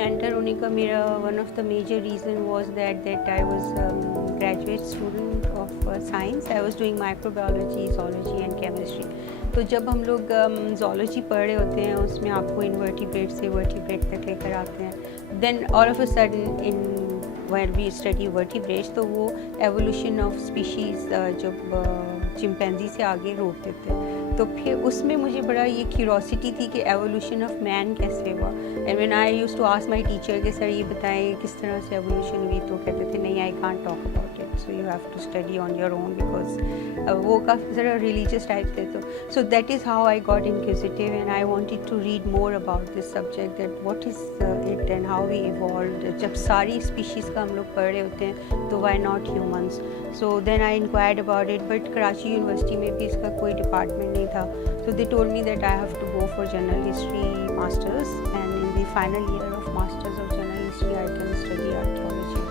एंटर होने का मेरा one of the major reason was that I was graduate student of science. I was doing microbiology, zoology and chemistry. तो जब हम लोग zoology पढ़ रहे होते हैं उसमें आपको इनवर्टिब्रेट से वर्टिब्रेट तक लेकर आते हैं. Then all of a sudden in when we study vertebrates तो वो एवोल्यूशन ऑफ स्पीशीज़ जब चिंपैंजी से आगे रोक देते हैं. तो फिर उसमें मुझे बड़ा ये क्यूरोसिटी थी कि एवोल्यूशन ऑफ मैन कैसे हुआ. And when I used to ask my teacher कि सर ये बताएं किस तरह से एवोल्यूशन हुई, तो कहते थे नहीं, I can't talk about it, so you have to study on your own, because वो काफ़ी ज़रा रिलीजियस टाइप थे. तो so that is how I got inquisitive and I wanted to read more about this subject, that what is it and how we evolved. जब सारी स्पीशीज़ का हम लोग पढ़ रहे होते हैं तो why not humans. So then I inquired about it, but Karachi university में भी इसका कोई डिपार्टमेंट नहीं था. So they told me that I have to go for general history masters, and in the final year of masters of general history I can study archaeology,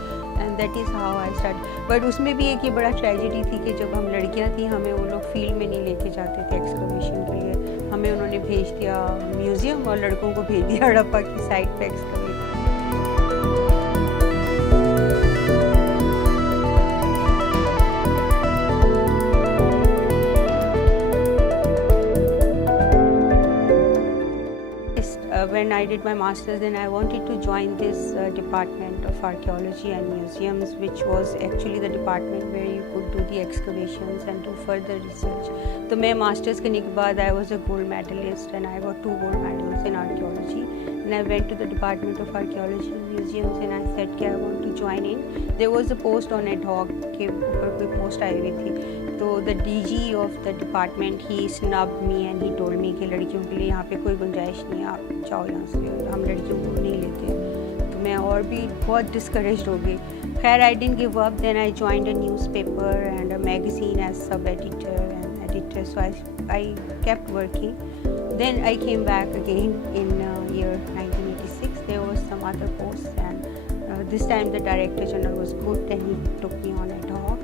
and that is how I started. But उसमें भी एक ये बड़ा ट्रेजेडी थी कि जब हम लड़कियां थी हमें वो लोग फील्ड में नहीं लेके जाते थे एक्सकवेशन के लिए. हमें उन्होंने भेज दिया म्यूज़ियम और लड़कों को भेज दिया हड़प्पा की साइट पे excavate. When I did my masters, then I wanted to join this department of archaeology and museums, which was actually the department where you could do the excavations and do further research. तो मैं masters करने के बाद I was a gold medalist and I got 2 gold medals in archaeology. And I went to the department of archaeology and museums and I said कि I want to join in. There was a post on ad hoc के ऊपर कोई post आई हुई थी. तो the DG of the department he snubbed me and he told me कि लड़कियों के लिए यहाँ पे कोई गुंजाइश नहीं है, आप जाओ यहाँ से, हम लड़कियों को नहीं लेते. तो मैं और भी बहुत डिस्करेज्ड हो गई. खैर I didn't give up. Then I joined a newspaper and a magazine as sub-editor and editor. So I kept working. Then I came back again in year 1986. There was some other posts and this time the Director General was good and he took me on ad hoc.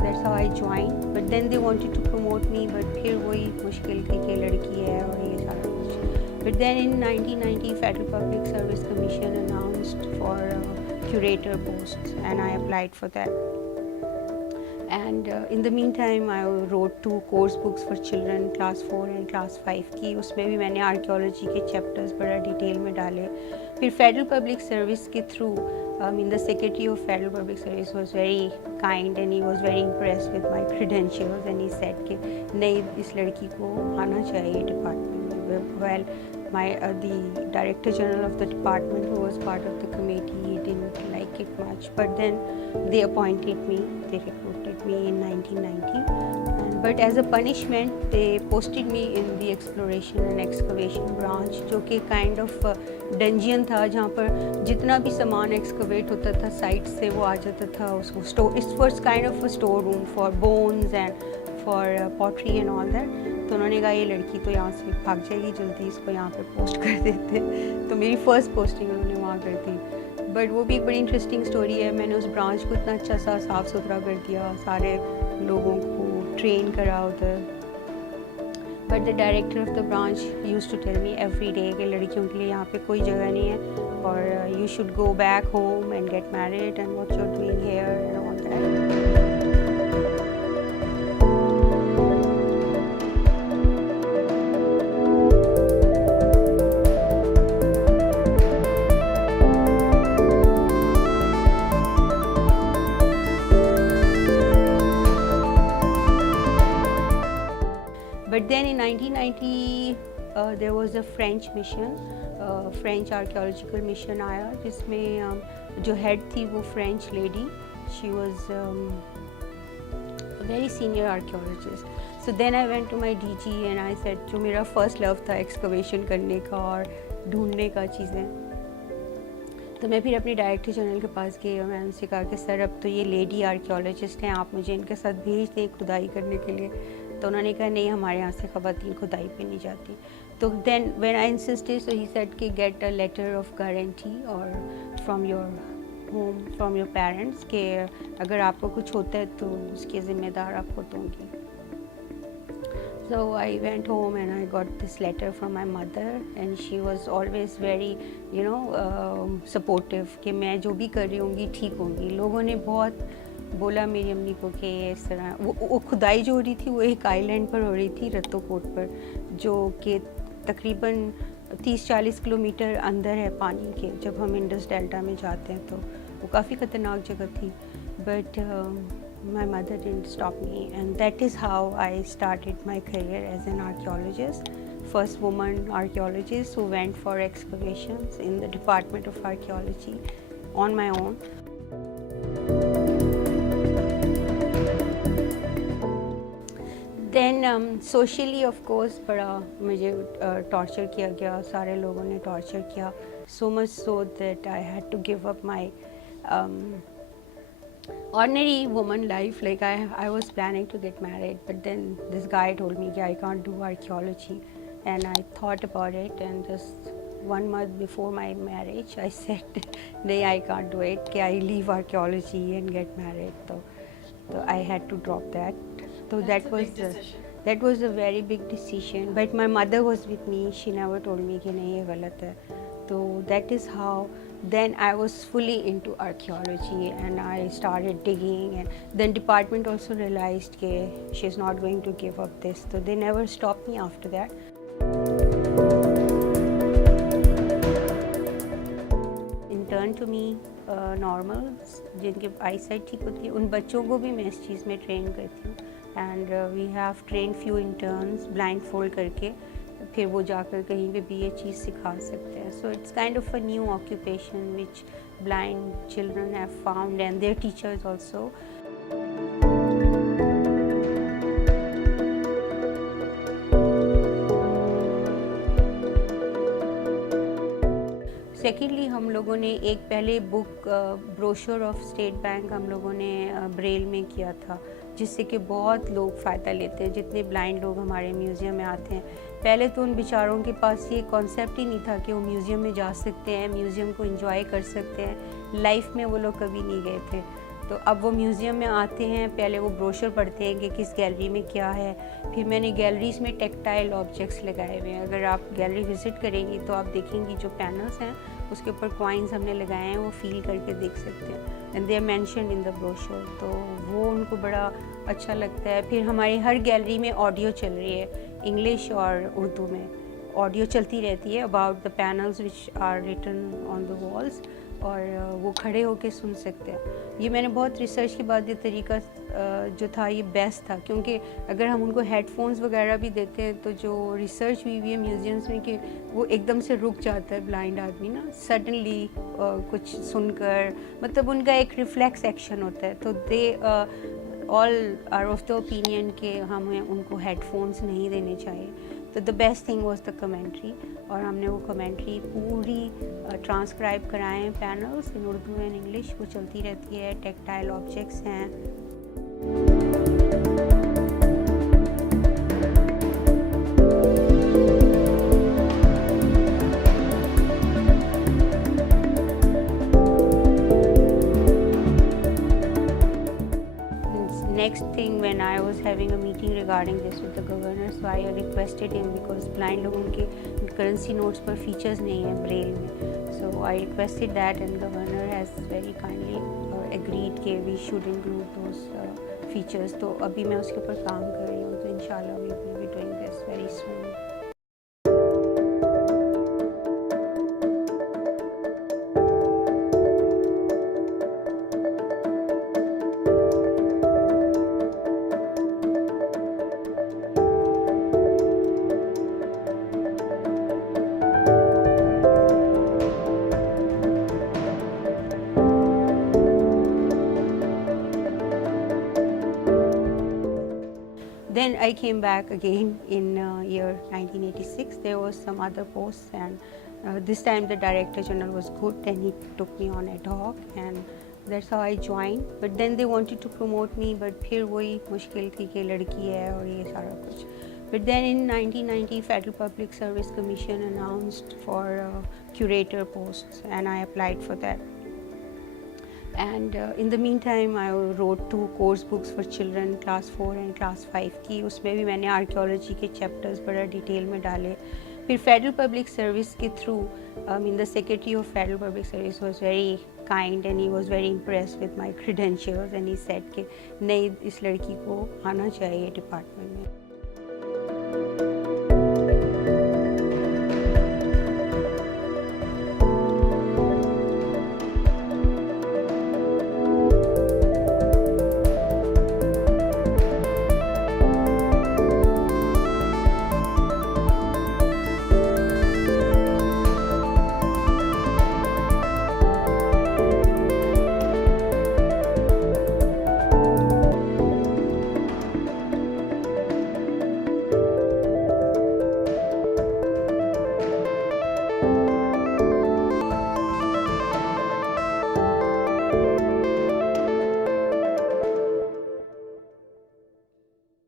That's how I joined. But then they wanted to promote me, but फिर वही मुश्किल थी कि लड़की है और ये सारा कुछ. But then in 1990 Federal Public Service Commission announced for curator posts and I applied for that. And in the meantime I wrote 2 course books for children class 4 and class 5 की. उसमें भी मैंने आर्कियोलॉजी के चैप्टर्स बड़ा डिटेल में डाले. फिर फेडरल पब्लिक सर्विस के through the Secretary of Federal Public Service was very kind and he was very impressed with my credentials and he said कि नहीं, इस लड़की को आना चाहिए डिपार्टमेंट में. Well, the Director General of the department who was part of the committee, he didn't like it much, but then they appointed me, they recruited me in 1990. But as a punishment they posted me in the exploration and excavation branch, जो कि kind of dungeon था जहाँ पर जितना भी सामान excavate होता था साइट से वो आ जाता था उसको store. It was kind of a store room for bones and for pottery and all that. तो उन्होंने कहा ये लड़की तो यहाँ से भाग जाएगी जल्दी, इसको यहाँ पे पोस्ट कर देते. तो मेरी फर्स्ट पोस्टिंग उन्होंने वहाँ कर दी. बट वो भी एक बड़ी इंटरेस्टिंग स्टोरी है. मैंने उस ब्रांच को इतना अच्छा सा साफ़ सुथरा कर दिया, सारे लोगों को ट्रेन करा उधर. But the director of the branch used to tell me every day कि लड़कियों के लिए यहाँ पे कोई जगह नहीं है और you should go back home and get married and what you are doing here and all that. But then in 1990 there was a French mission, French archaeological mission आया जिसमें जो head थी वो French lady. She was a very senior archaeologist. So then I went to my DG and I said जो मेरा first love था excavation करने का और ढूंढने का चीज़ें. तो मैं फिर अपने डायरेक्टर जनरल के पास गई और मैंने उनसे कहा कि सर अब तो ये लेडी आर्कियोलॉजिस्ट हैं, आप मुझे इनके साथ भेज दें खुदाई करने के लिए. तो उन्होंने कहा नहीं, हमारे यहाँ से ख़वातीन खुदाई पे नहीं जाती. तो then when I insisted so he said कि get a letter of guarantee और from your home, from your parents कि अगर आपको कुछ होता है तो उसके ज़िम्मेदार आप खुद होंगी. So I went home and I got this letter from my mother and she was always very supportive कि मैं जो भी कर रही होंगी ठीक होंगी. लोगों ने बहुत बोला मेरी अम्मी को कि इस तरह वो खुदाई जो हो रही थी वो एक आइलैंड पर हो रही थी, रत्तोकोट पर, जो कि तकरीबन 30-40 किलोमीटर अंदर है पानी के. जब हम इंडस डेल्टा में जाते हैं तो वो काफ़ी ख़तरनाक जगह थी. But my mother didn't stop me, and that is how I started my career as an archaeologist, first woman archaeologist who went for excavations in the Department of Archaeology on my own. Then socially of course बड़ा मुझे torture किया गया, सारे लोगों ने torture किया, so much so that I had to give up my ordinary woman life. Like I was planning to get married, but then this guy told me I can't do archaeology, and I thought about it, and just 1 month before my marriage I said no, I can't do it, I leave archaeology and get married. So I had to drop that. So that was a very big decision, but my mother was with me. She never told me कि नहीं ये गलत है. So that is how then I was fully into archaeology and I started digging, and then department also realized that she's not going to give up this, so they never stopped me after that. Intern to me normals जिनके eyesight ठीक होती है उन बच्चों को भी मैं इस चीज़ में train करती हूँ, and we have trained few interns blindfold करके फिर वो जाकर कहीं पे भी ये चीज़ सिखा सकते हैं. So it's kind of a new occupation which blind children have found and their teachers also. Secondly हम लोगों ने एक पहले book brochure of state bank हम लोगों ने ब्रेल में किया था, जिससे कि बहुत लोग फ़ायदा लेते हैं. जितने ब्लाइंड लोग हमारे म्यूज़ियम में आते हैं, पहले तो उन बेचारों के पास ये कॉन्सेप्ट ही नहीं था कि वो म्यूज़ियम में जा सकते हैं, म्यूज़ियम को एंजॉय कर सकते हैं. लाइफ में वो लोग कभी नहीं गए थे, तो अब वो म्यूज़ियम में आते हैं, पहले वो ब्रोशर पढ़ते हैं कि किस गैलरी में क्या है. फिर मैंने गैलरीज़ में टेक्टाइल ऑब्जेक्ट्स लगाए हुए हैं. अगर आप गैलरी विज़िट करेंगी तो आप देखेंगी जो पैनल्स हैं उसके ऊपर कॉइन्स हमने लगाए हैं, वो फील करके देख सकते हैं, and they are mentioned in the brochure. तो वो उनको बड़ा अच्छा लगता है. फिर हमारी हर गैलरी में ऑडियो चल रही है, इंग्लिश और उर्दू में ऑडियो चलती रहती है about the panels which are written on the walls, और वो खड़े होके सुन सकते हैं. ये मैंने बहुत रिसर्च के बाद ये तरीका जो था ये बेस्ट था, क्योंकि अगर हम उनको हेडफोन्स वगैरह भी देते हैं तो जो रिसर्च हुई हुई है म्यूज़ियम्स में कि वो एकदम से रुक जाता है ब्लाइंड आदमी ना, सडनली कुछ सुनकर, मतलब उनका एक रिफ्लेक्स एक्शन होता है. तो they all are of the opinion कि हमें उनको हेडफोन्स नहीं देने चाहिए. तो the best thing was the commentary, और हमने वो कमेंट्री पूरी ट्रांसक्राइब कराए हैं. Panels in Urdu and English वो चलती रहती है. टेक्टाइल ऑब्जेक्ट्स हैं. Next thing, when I was having a meeting regarding this with the governor, so I requested him, because blind लोगों के currency notes पर features नहीं है braille में, so I requested that and governor has very kindly agreed कि we should include those features. तो अभी मैं उसके ऊपर काम कर रही हूँ, तो इंशाल्लाह we will be doing this very soon. Then I came back again in year 1986. There was some other posts, and this time the Director General was good and he took me on ad hoc, and that's how I joined. But then they wanted to promote me, but फिर वही मुश्किल थी कि लड़की है और ये सारा कुछ. But then in 1990, Federal Public Service Commission announced for curator posts, and I applied for that. And in the mean time I wrote 2 course books for children class 4 and class 5 की. उसमें भी मैंने आर्कियोलॉजी के चैप्टर्स बड़ा डिटेल में डाले. फिर फेडरल पब्लिक सर्विस के through the secretary of federal public service was very kind and he was very impressed with my credentials and he said कि नहीं, इस लड़की को आना चाहिए डिपार्टमेंट में.